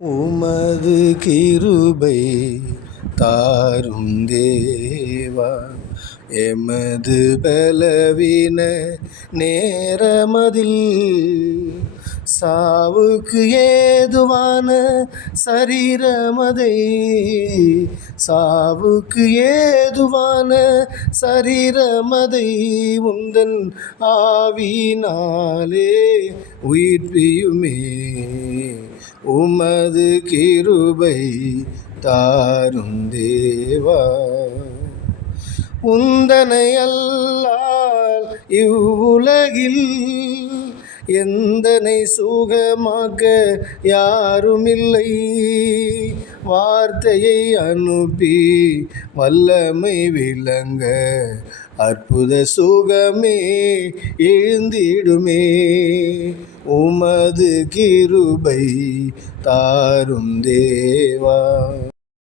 உமது கிருபை தாரும் தேவா, எமது பலவீன நேரமதில் சாவுக்கு ஏதுவான சரீரமதை உந்தன் ஆவினாலே உயிர்ப்பியுமே. உமது கிருபை தாரும் தேவா, உந்தனை அல்லால் இவ்வுலகில் எந்தனை சுகமாக்க யாருமில்லை. வார்த்தையை அனுப்பி வல்லமை விளங்க அற்புத சுகமே எழுந்திடுமே. உமது கிருபை தாரும் தேவா.